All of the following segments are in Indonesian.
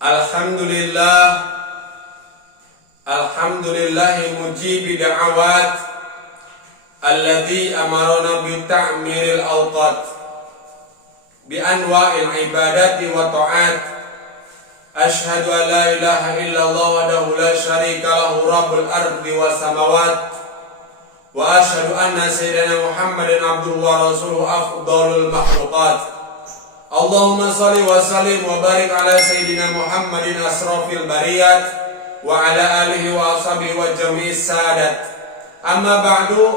Alhamdulillah, alhamdulillahi mujibi da'awat alladhi amarana bi ta'miril awqat bi anwa'il ibadati wa ta'at. Ashhadu an la ilaha illallah wahdahu la syarika lahu rabbul ardi was samawat wa ashhadu anna sayyidina Muhammadan abduhu wa rasuluhu afdalul makhluqat. Allahumma salli wa sallim wa barik ala sayyidina Muhammadin asrafil bariyat wa ala alihi wa ashabihi wa jami'is sadat. Amma ba'du,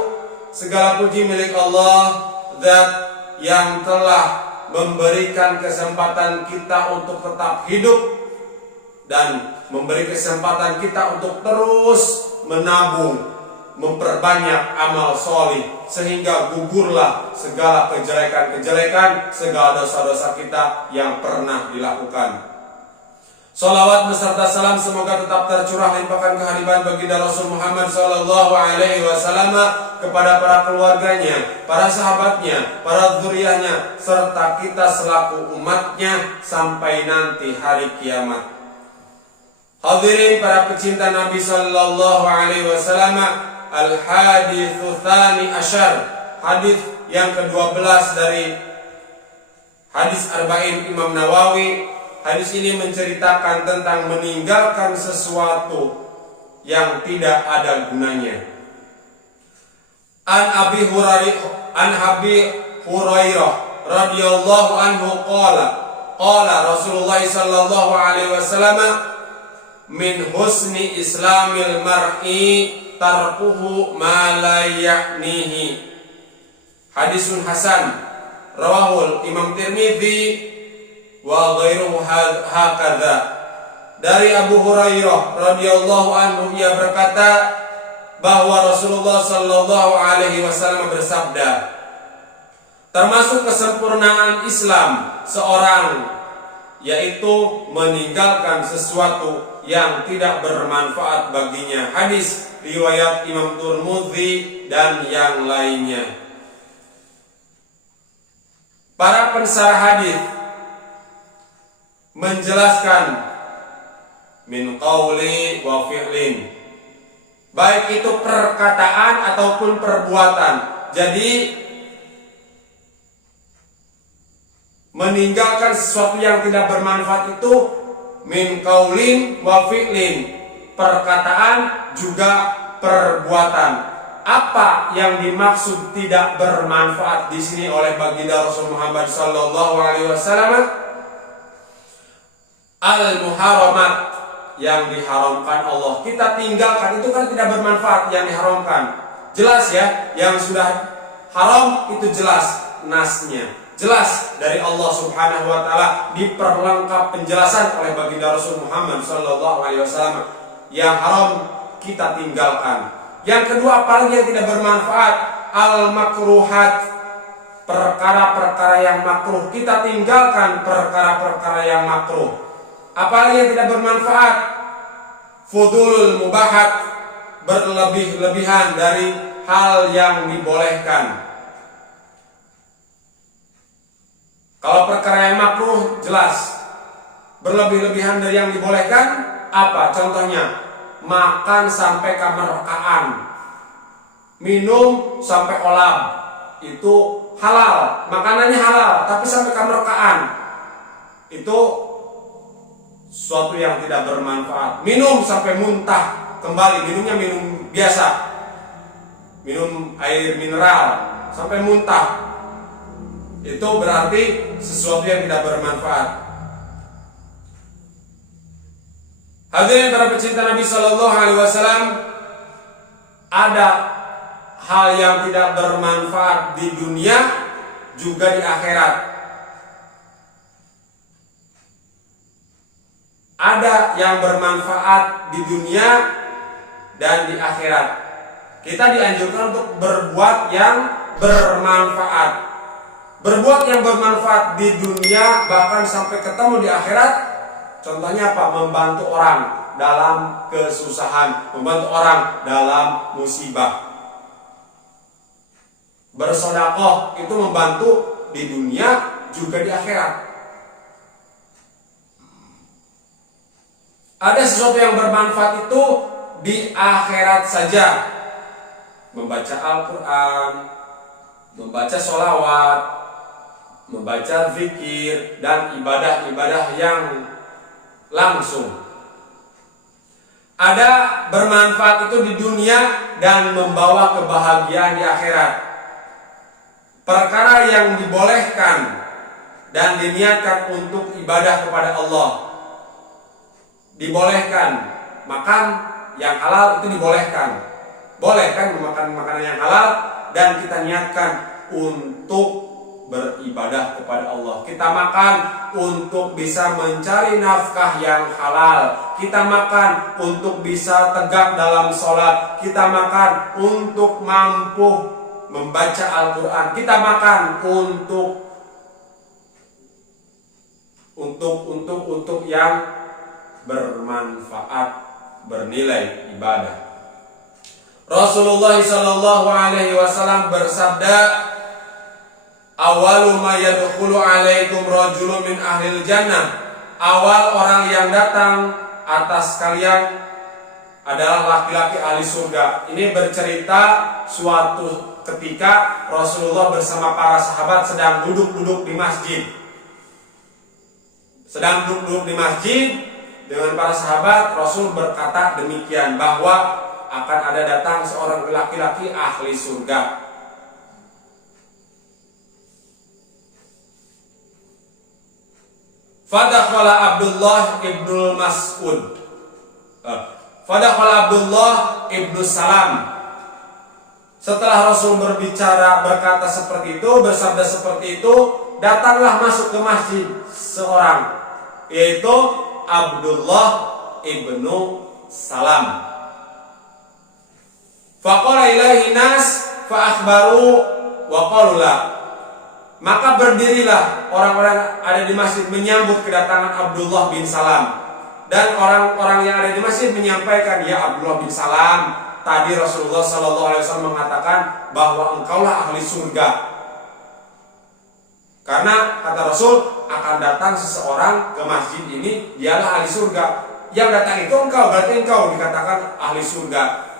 segala puji milik Allah, Zat yang telah memberikan kesempatan kita untuk tetap hidup dan memberi kesempatan kita untuk terus menabung, memperbanyak amal solih, sehingga gugurlah segala kejelekan-kejelekan, segala dosa-dosa kita yang pernah dilakukan. Salawat beserta salam semoga tetap tercurah limpahkan kehadiran baginda Rasul Muhammad sallallahu alaihi wasallam kepada para keluarganya, para sahabatnya, para dzurriyyahnya, serta kita selaku umatnya sampai nanti hari kiamat. Hadirin para pecinta Nabi sallallahu alaihi wasallam, al-haditsu tsani asyar, hadis yang ke-12 dari hadis Arba'in Imam Nawawi. Hadis ini menceritakan tentang meninggalkan sesuatu yang tidak ada gunanya. An Abi Hurairah radhiyallahu anhu qala Rasulullah sallallahu alaihi wasallam, min husni islamil mar'i tarkuhu ma la ya'nihi. Hadisun hasan rawahul Imam Tirmidzi wa ghairuhu hakadha. Dari Abu Hurairah radhiyallahu anhu, ia berkata bahwa Rasulullah sallallahu alaihi wasallam bersabda, termasuk kesempurnaan Islam seorang yaitu meninggalkan sesuatu yang tidak bermanfaat baginya. Hadis riwayat Imam Tirmidzi dan yang lainnya. Para pensarah hadis menjelaskan min qauli wa fi'lin, baik itu perkataan ataupun perbuatan. Jadi meninggalkan sesuatu yang tidak bermanfaat itu min qaulin wa fi'lin, perkataan juga perbuatan. Apa yang dimaksud tidak bermanfaat di sini oleh baginda Rasul Muhammad sallallahu alaihi wasallam? Al-muharamat, yang diharamkan Allah kita tinggalkan, itu kan tidak bermanfaat, yang diharamkan. Jelas ya, yang sudah haram itu jelas nasnya, jelas dari Allah Subhanahu wa taala, diperlengkap penjelasan oleh baginda Rasul Muhammad sallallahu alaihi wasallam. Yang haram kita tinggalkan. Yang kedua, apalagi yang tidak bermanfaat, al-makruhat, perkara-perkara yang makruh kita tinggalkan, perkara-perkara yang makruh. Apalagi yang tidak bermanfaat, fudulul mubahat, berlebih-lebihan dari hal yang dibolehkan. Kalau perkara yang makruh jelas, berlebih-lebihan dari yang dibolehkan apa? Contohnya, makan sampai kamerkaan, minum sampai olab, itu halal, makanannya halal, tapi sampai kamerkaan itu suatu yang tidak bermanfaat. Minum sampai muntah kembali, minumnya minum biasa, minum air mineral sampai muntah, itu berarti sesuatu yang tidak bermanfaat. Hadirin para pecinta Nabi sallallahu alaihi wasallam, ada hal yang tidak bermanfaat di dunia juga di akhirat. Ada yang bermanfaat di dunia dan di akhirat. Kita dianjurkan untuk berbuat yang bermanfaat. Berbuat yang bermanfaat di dunia bahkan sampai ketemu di akhirat. Contohnya apa? Membantu orang dalam kesusahan, membantu orang dalam musibah. Bersedekah itu membantu di dunia juga di akhirat. Ada sesuatu yang bermanfaat itu di akhirat saja. Membaca Al-Quran, membaca sholawat, membaca zikir, dan ibadah-ibadah yang langsung. Ada bermanfaat itu di dunia dan membawa kebahagiaan di akhirat. Perkara yang dibolehkan dan diniatkan untuk ibadah kepada Allah. Dibolehkan makan yang halal itu dibolehkan. Bolehkan memakan makanan yang halal dan kita niatkan untuk beribadah kepada Allah. Kita makan untuk bisa mencari nafkah yang halal. Kita makan untuk bisa tegak dalam sholat. Kita makan untuk mampu membaca Al-Quran. Kita makan untuk yang bermanfaat, bernilai ibadah. Rasulullah sallallahu alaihi wasallam bersabda, "Awalu ma yadkhulu alaikum rajulun min ahlil jannah." Awal orang yang datang atas kalian adalah laki-laki ahli surga. Ini bercerita suatu ketika Rasulullah bersama para sahabat sedang duduk-duduk di masjid. Sedang duduk di masjid dengan para sahabat, Rasul berkata demikian, bahwa akan ada datang seorang laki-laki ahli surga. Fadakhala Abdullah ibnu Mas'ud. Fadakhala Abdullah ibnu Salam. Setelah Rasul berkata seperti itu, bersabda seperti itu, datanglah masuk ke masjid seorang, yaitu Abdullah ibnu Salam. Faqala ilaihi nas fa akhbaru wa qalu la. Maka berdirilah orang-orang ada di masjid menyambut kedatangan Abdullah bin Salam. Dan orang-orang yang ada di masjid menyampaikan, "Ya Abdullah bin Salam, tadi Rasulullah sallallahu alaihi wasallam mengatakan bahwa engkaulah ahli surga." Karena kata Rasul, akan datang seseorang ke masjid ini, dialah ahli surga. Yang datang itu engkau, berarti engkau dikatakan ahli surga.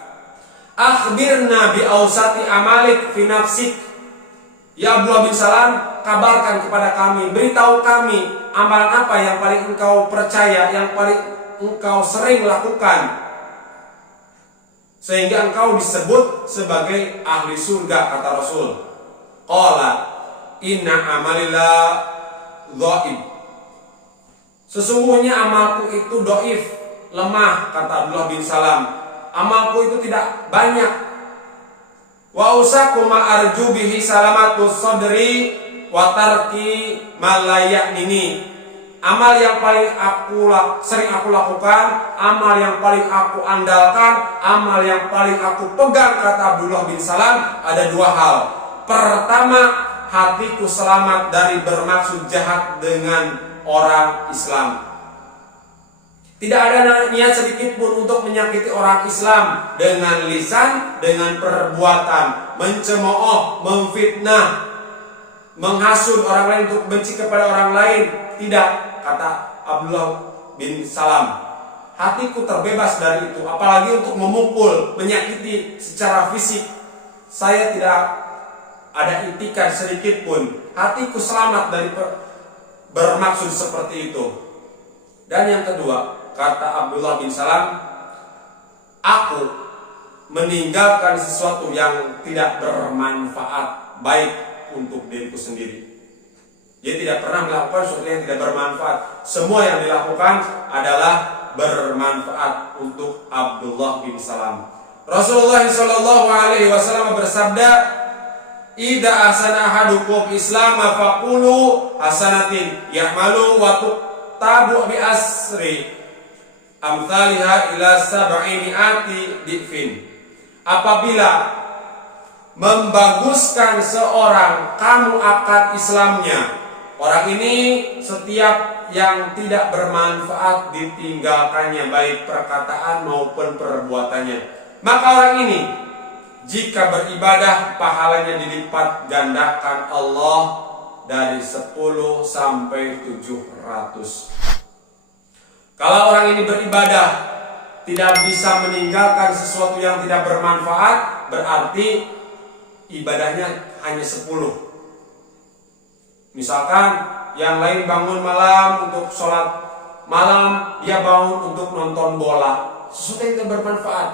Akhbirna bi ausati amalik fi nafsik. Ya Abdullah bin Salam, kabarkan kepada kami, beritahu kami amalan apa yang paling engkau percaya, yang paling engkau sering lakukan, sehingga engkau disebut sebagai ahli surga, kata Rasul. Qala inna amalila dhaif. Sesungguhnya amalku itu dhaif, lemah, kata Abdullah bin Salam. Amalku itu tidak banyak. Wa usaku ma arju bihi salamatus sadri wa tarki ma la ya'nini. Amal yang paling sering aku lakukan, amal yang paling aku andalkan, amal yang paling aku pegang, kata Abdullah bin Salam, ada dua hal. Pertama, hatiku selamat dari bermaksud jahat dengan orang Islam. Tidak ada niat sedikit pun untuk menyakiti orang Islam dengan lisan, dengan perbuatan, mencemooh, memfitnah, menghasut orang lain untuk benci kepada orang lain. Tidak, kata Abdullah bin Salam. Hatiku terbebas dari itu, apalagi untuk memukul, menyakiti secara fisik. Saya tidak ada itikan sedikit pun. Hatiku selamat dari bermaksud seperti itu. Dan yang kedua, kata Abdullah bin Salam, aku meninggalkan sesuatu yang tidak bermanfaat baik untuk diriku sendiri. Dia tidak pernah melakukan sesuatu yang tidak bermanfaat. Semua yang dilakukan adalah bermanfaat untuk Abdullah bin Salam. Rasulullah sallallahu alaihi wasallam bersabda, "Idza ahsana ahadukum islama faqulu hasanatin ya'malu wa tuqtabu bi asri amthaliha ila sab'imi'ati difin." Apabila membaguskan seorang kamu akan Islamnya, orang ini setiap yang tidak bermanfaat ditinggalkannya, baik perkataan maupun perbuatannya, maka orang ini jika beribadah pahalanya dilipat gandakan Allah dari 10 sampai 700. Kalau orang ini beribadah tidak bisa meninggalkan sesuatu yang tidak bermanfaat, berarti ibadahnya hanya 10. Misalkan yang lain bangun malam untuk sholat malam, dia bangun untuk nonton bola, sesuatu yang tidak bermanfaat.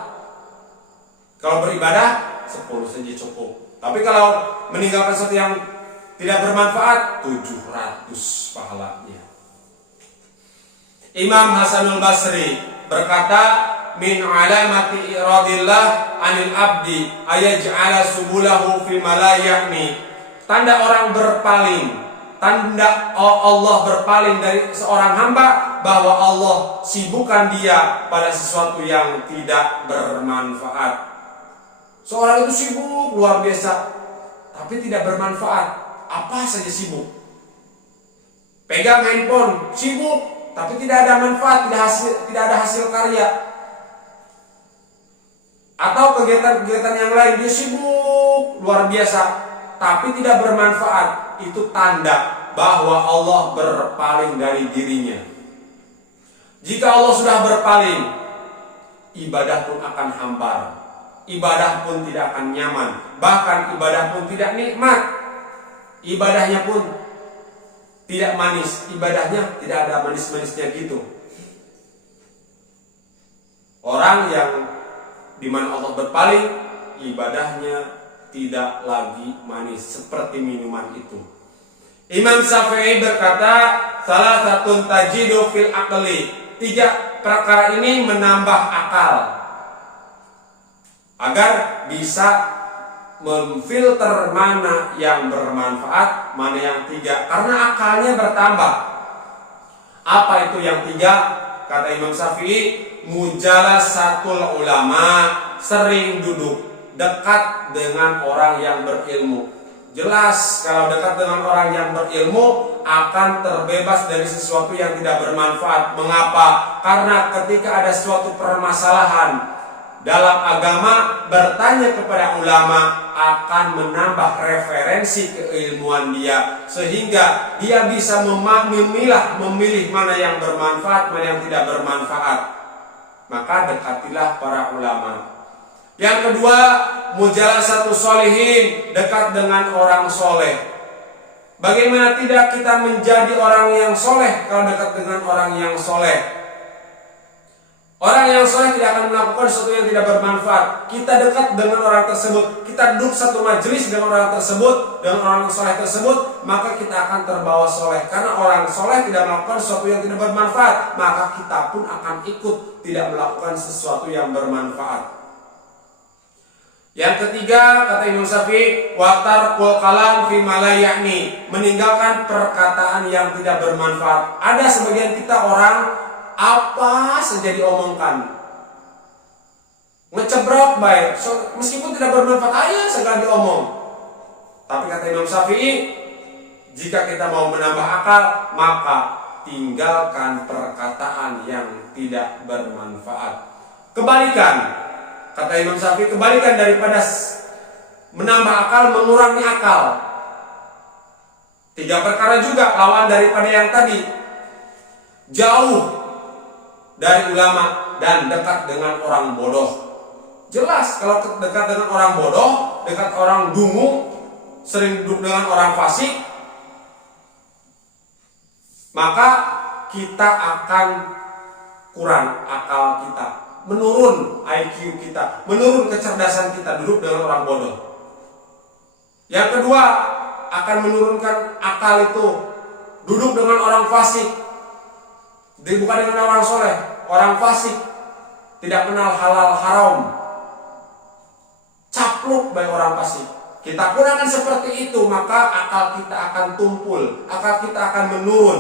Kalau beribadah 10 saja cukup. Tapi kalau meninggalkan sesuatu yang tidak bermanfaat, 700 pahalanya. Imam Hasanul Basri berkata, min alamati iradillah anil abdi ayaj'ala subulahu fi malayani. Tanda orang berpaling, tanda Allah berpaling dari seorang hamba, bahwa Allah sibukkan dia pada sesuatu yang tidak bermanfaat. Seorang itu sibuk luar biasa, tapi tidak bermanfaat. Apa saja sibuk. Pegang handphone, sibuk, tapi tidak ada manfaat, tidak ada hasil karya. Atau kegiatan-kegiatan yang lain, dia sibuk luar biasa, tapi tidak bermanfaat. Itu tanda bahwa Allah berpaling dari dirinya. Jika Allah sudah berpaling, ibadah pun akan hambar, ibadah pun tidak akan nyaman, bahkan ibadah pun tidak nikmat, ibadahnya pun tidak manis, ibadahnya tidak ada manis-manisnya gitu. Orang yang dimana Allah berpaling, ibadahnya tidak lagi manis seperti minuman itu. Imam Syafi'i berkata, salah satu tajidu fil aqli. 3 perkara ini menambah akal agar bisa memfilter mana yang bermanfaat, mana yang tidak, karena akalnya bertambah. Apa itu yang 3? Kata Imam Syafi'i, mujalasatul ulama, sering duduk dekat dengan orang yang berilmu. Jelas kalau dekat dengan orang yang berilmu akan terbebas dari sesuatu yang tidak bermanfaat. Mengapa? Karena ketika ada suatu permasalahan dalam agama, bertanya kepada ulama akan menambah referensi keilmuan dia, sehingga dia bisa memilih mana yang bermanfaat, mana yang tidak bermanfaat. Maka dekatilah para ulama. Yang kedua, mujalasatu sholihin, dekat dengan orang soleh. Bagaimana tidak kita menjadi orang yang soleh kalau dekat dengan orang yang soleh? Orang yang soleh tidak akan melakukan sesuatu yang tidak bermanfaat. Kita dekat dengan orang tersebut, kita duduk satu majelis dengan orang tersebut, dengan orang soleh tersebut, maka kita akan terbawa soleh. Karena orang soleh tidak melakukan sesuatu yang tidak bermanfaat, maka kita pun akan ikut tidak melakukan sesuatu yang bermanfaat. Yang ketiga, kata Imam Syafi'i, watarkul kalam fi malayani, meninggalkan perkataan yang tidak bermanfaat. Ada sebagian kita orang apa saja diomongkan, ngecebrok baik, meskipun tidak bermanfaat aja segala diomong. Tapi kata Imam Syafi'i, jika kita mau menambah akal, maka tinggalkan perkataan yang tidak bermanfaat. Kebalikan, kata Imam Syafi'i, kebalikan daripada menambah akal, mengurangi akal. 3 perkara juga lawan daripada yang tadi. Jauh dari ulama dan dekat dengan orang bodoh. Jelas kalau dekat dengan orang bodoh, dekat orang dungu, sering duduk dengan orang fasik, maka kita akan kurang akal kita, menurun IQ kita, menurun kecerdasan kita duduk dengan orang bodoh. Yang kedua, akan menurunkan akal itu duduk dengan orang fasik, bukan dengan orang soleh. Orang fasik tidak kenal halal haram, capluk baik orang fasik. Kita pun akan seperti itu, maka akal kita akan tumpul, akal kita akan menurun.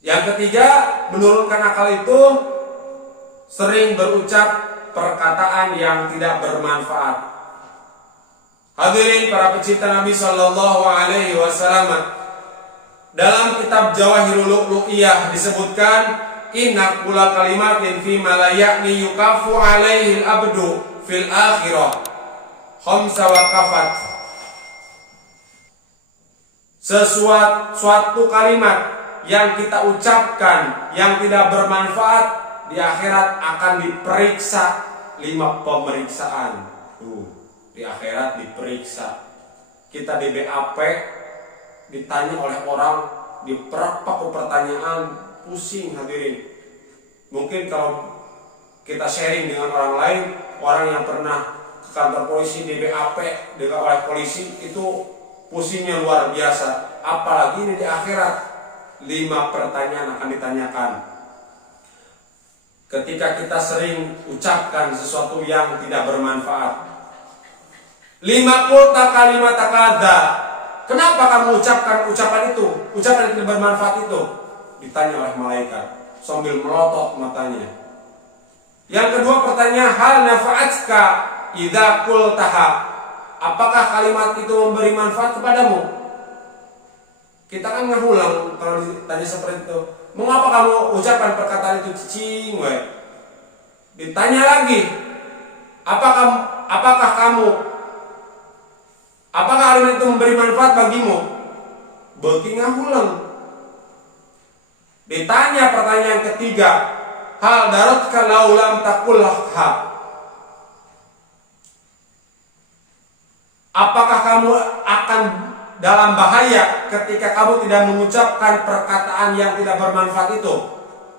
Yang ketiga, menurunkan akal itu sering berucap perkataan yang tidak bermanfaat. Hadirin para pecinta Nabi Sallallahu Alaihi Wasallam, dalam kitab Jawahirul Lu'lu'iyah disebutkan, inna kula kalimatin fi malayakni yukafu alaihi al-abdu fil akhirah khamsa waqafat. Suatu kalimat yang kita ucapkan yang tidak bermanfaat di akhirat akan diperiksa 5 pemeriksaan. Di akhirat diperiksa. Kita di BAP ditanya oleh orang, diperpak pertanyaan, pusing hadirin. Mungkin kalau kita sharing dengan orang lain, orang yang pernah ke kantor polisi di BAP dengan oleh polisi itu pusingnya luar biasa. Apalagi ini di akhirat 5 pertanyaan akan ditanyakan. Ketika kita sering ucapkan sesuatu yang tidak bermanfaat, 50 kalimat takada. Kenapa kamu ucapkan ucapan itu? Ucapan yang tidak bermanfaat itu? Ditanya oleh malaikat sambil melotot matanya. Yang kedua pertanyaan, hal nafa'atka idza qultaha? Apakah kalimat itu memberi manfaat kepadamu? Kita kan ngulang kalau ditanya seperti itu. Mengapa kamu ucapkan perkataan itu cicing? Ditanya lagi, apakah kalimat itu memberi manfaat bagimu? Beuki ngahulang. Ditanya pertanyaan ketiga, hal daratka law lam taqulha? Apakah kamu akan dalam bahaya ketika kamu tidak mengucapkan perkataan yang tidak bermanfaat itu?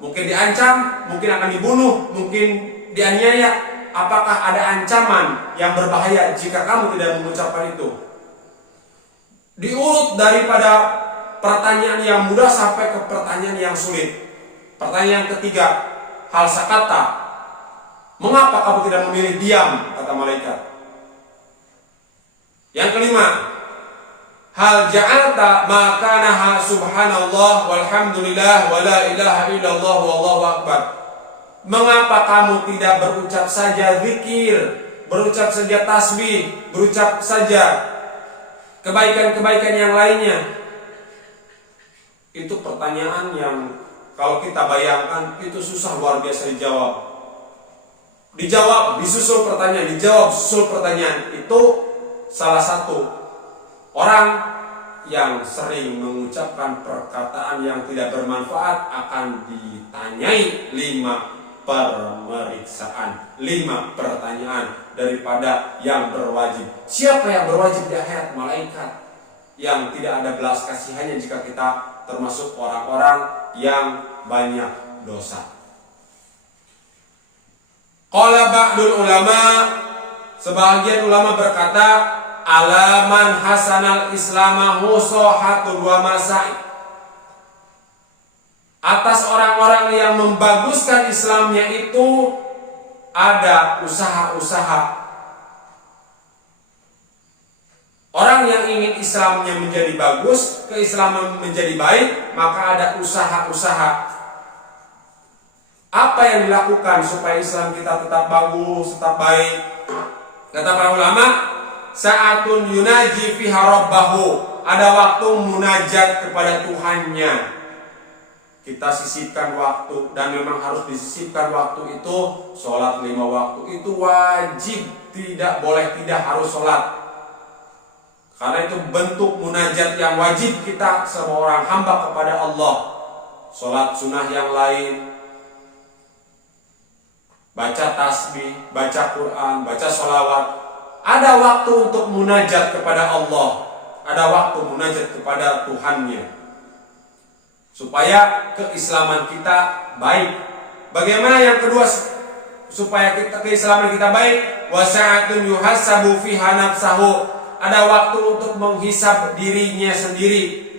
Mungkin diancam, mungkin akan dibunuh, mungkin dianiaya. Apakah ada ancaman yang berbahaya jika kamu tidak mengucapkan itu? Diurut daripada pertanyaan yang mudah sampai ke pertanyaan yang sulit. Pertanyaan ketiga, hal sakata? Mengapa kamu tidak memilih diam? Kata malaikat. Yang kelima, hal ja'alta ma kana subhanallah walhamdulillah wala ilaha illallah wallahu akbar? Mengapa kamu tidak berucap saja zikir, berucap saja tasbih, berucap saja kebaikan-kebaikan yang lainnya? Itu pertanyaan yang kalau kita bayangkan itu susah luar biasa dijawab. Dijawab, disusul pertanyaan, dijawab, susul pertanyaan. Itu salah satu orang yang sering mengucapkan perkataan yang tidak bermanfaat akan ditanyai 5 pemeriksaan, 5 pertanyaan daripada yang berwajib. Siapa yang berwajib di akhirat? Malaikat. Yang tidak ada belas kasihannya jika kita termasuk orang-orang yang banyak dosa. Qala ba'dul ulama, sebagian ulama berkata, alaman hasanal islamahu sohatul wa masai. Atas orang-orang yang membaguskan Islamnya itu ada usaha-usaha. Orang yang ingin Islamnya menjadi bagus, keislaman menjadi baik, maka ada usaha-usaha. Apa yang dilakukan supaya Islam kita tetap bagus, tetap baik? Kata para ulama, sa'atun yunaji fiha rabbahu. Ada waktu munajat kepada Tuhannya. Kita sisipkan waktu, dan memang harus disisipkan waktu itu. Sholat 5 waktu itu wajib, tidak boleh tidak harus sholat. Karena itu bentuk munajat yang wajib kita sebagai orang hamba kepada Allah. Sholat sunnah yang lain, baca tasbih, baca Quran, baca sholawat. Ada waktu untuk munajat kepada Allah. Ada waktu munajat kepada Tuhannya, supaya keislaman kita baik. Bagaimana yang kedua supaya keislaman kita baik? Wasa'atun yuhasabu fiha nafsahu. Ada waktu untuk menghisab dirinya sendiri.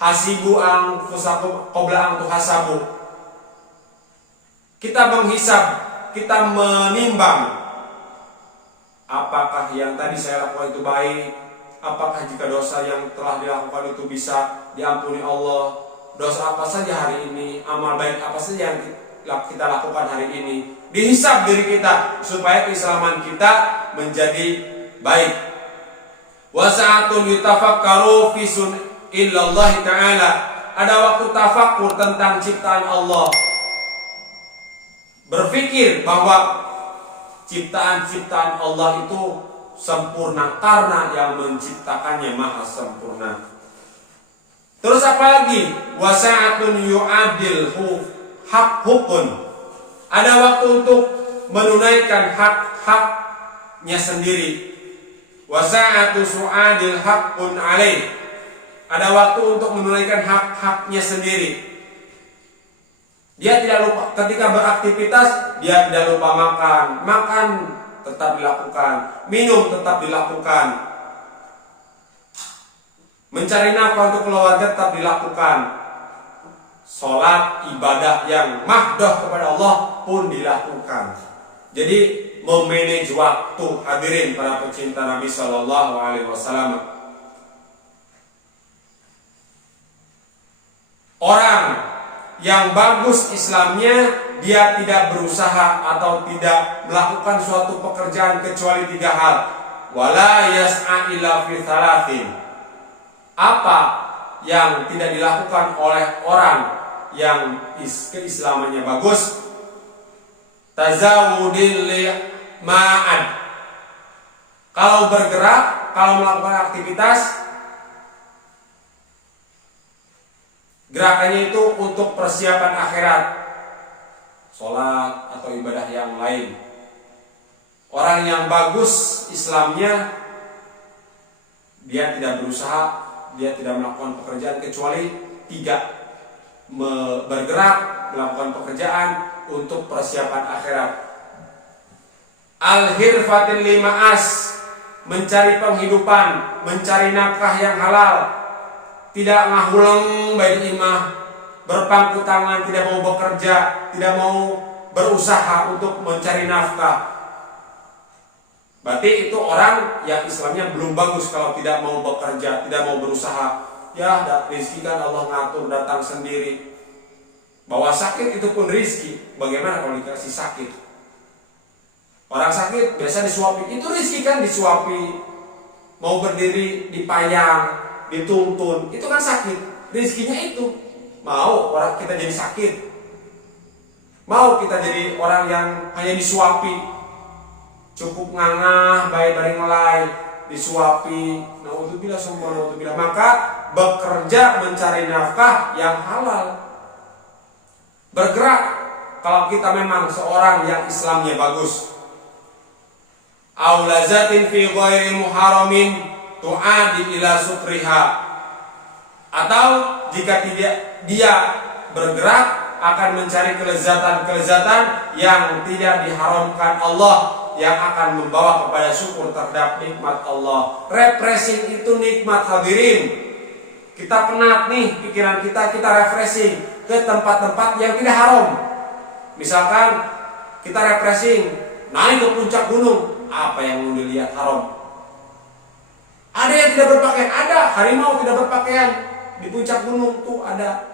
Hasibu anfusakum qabla an tuhasabu. Kita menghisab, kita menimbang, apakah yang tadi saya lakukan itu baik? Apakah jika dosa yang telah dilakukan itu bisa diampuni Allah? Dosa apa saja hari ini, amal baik apa saja yang kita lakukan hari ini? Dihisab diri kita supaya keislaman kita menjadi baik. Wa sa'atun yutafakkaru fi illallah ta'ala. Ada waktu tafakkur tentang ciptaan Allah. Berpikir bahwa ciptaan-ciptaan Allah itu sempurna karena yang menciptakannya maha sempurna. Terus apa lagi? Wasa'atun yu'adil hak hukun. Ada waktu untuk menunaikan hak-haknya sendiri. Wasa'atu su'adil haqqun alaih. Ada waktu untuk menunaikan hak-haknya sendiri. Dia tidak lupa ketika beraktivitas, dia tidak lupa makan. Makan tetap dilakukan, minum tetap dilakukan. Mencari nafkah untuk keluarga tetap dilakukan. Sholat, ibadah yang mahdoh kepada Allah pun dilakukan. Jadi memanage waktu, hadirin para pecinta Nabi Sallallahu Alaihi Wasallam. Orang yang bagus Islamnya, dia tidak berusaha atau tidak melakukan suatu pekerjaan kecuali 3 hal. Wala yas'a illa fi thalathin. Apa yang tidak dilakukan oleh orang yang keislamannya bagus? Tazawudil ma'ad. Kalau bergerak, kalau melakukan aktivitas, gerakannya itu untuk persiapan akhirat, sholat atau ibadah yang lain. Orang yang bagus Islamnya, dia tidak berusaha, dia tidak melakukan pekerjaan kecuali 3. Bergerak, melakukan pekerjaan untuk persiapan akhirat. Al-hirfatil lima'as, mencari penghidupan, mencari nafkah yang halal. Tidak ngahuleng bayi imah, berpangku tangan, tidak mau bekerja, tidak mau berusaha untuk mencari nafkah. Berarti itu orang yang Islamnya belum bagus kalau tidak mau bekerja, tidak mau berusaha. Ya, rezeki kan Allah ngatur, datang sendiri. Bahwa sakit itu pun rezeki. Bagaimana kalau dikasih sakit? Orang sakit biasa disuapi, itu rezeki kan disuapi. Mau berdiri dipayang, dituntun, itu kan sakit. Rezekinya itu. Mau orang kita jadi sakit, mau kita jadi orang yang hanya disuapi, cukup ngangah, baik-baik ngelai, disuapi, naudzubillah summa naudzubillah. Maka bekerja mencari nafkah yang halal. Bergerak kalau kita memang seorang yang Islamnya bagus. Aulazatin fi ghairi muharamin tu'adi ila sukriha. Atau jika tidak dia bergerak akan mencari kelezatan-kelezatan yang tidak diharamkan Allah, yang akan membawa kepada syukur terhadap nikmat Allah. Refreshing itu nikmat, hadirin. Kita penat nih, pikiran kita refreshing ke tempat-tempat yang tidak haram. Misalkan kita refreshing naik ke puncak gunung, apa yang mau dilihat haram? Ada yang tidak berpakaian, ada harimau tidak berpakaian di puncak gunung tuh ada.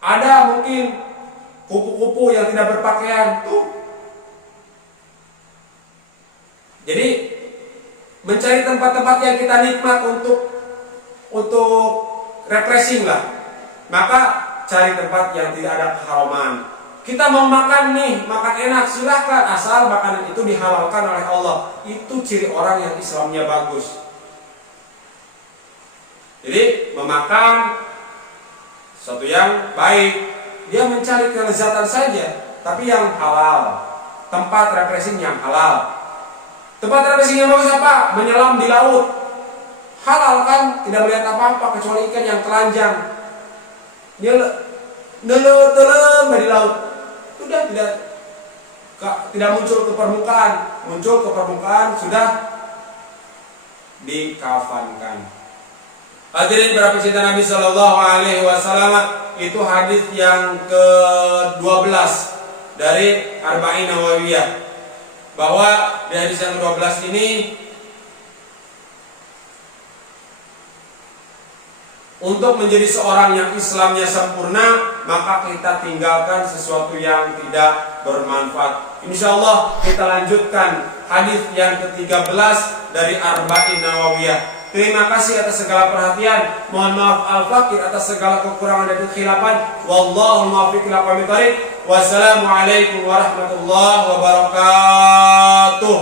Ada mungkin kupu-kupu yang tidak berpakaian tuh. Jadi mencari tempat-tempat yang kita nikmat untuk refreshing lah. Maka cari tempat yang tidak ada keharaman. Kita mau makan nih, makan enak, silahkan, asal makanan itu dihalalkan oleh Allah. Itu ciri orang yang Islamnya bagus. Jadi memakan sesuatu yang baik, dia mencari kelezatan saja, tapi yang halal. Tempat refreshing yang halal. Tempat refreshing yang bagus apa? Menyelam di laut. Halal kan? Tidak melihat apa-apa kecuali ikan yang telanjang. Dia di laut. Sudah tidak muncul ke permukaan. Muncul ke permukaan sudah dikafankan. Hadirin para pecinta Nabi Sallallahu Alaihi Wasallam, itu hadis yang ke-12 dari Arba'in Nawawiyah. Bahwa di hadis yang ke-12 ini untuk menjadi seorang yang Islamnya sempurna, maka kita tinggalkan sesuatu yang tidak bermanfaat. Insyaallah kita lanjutkan hadis yang ke-13 dari Arba'in Nawawiyah. Terima kasih atas segala perhatian. Mohon maaf al-fakir atas segala kekurangan dan kekhilafan. Wallahu muwaffiq ila aqwamit thoriq. Wassalamualaikum warahmatullahi wabarakatuh.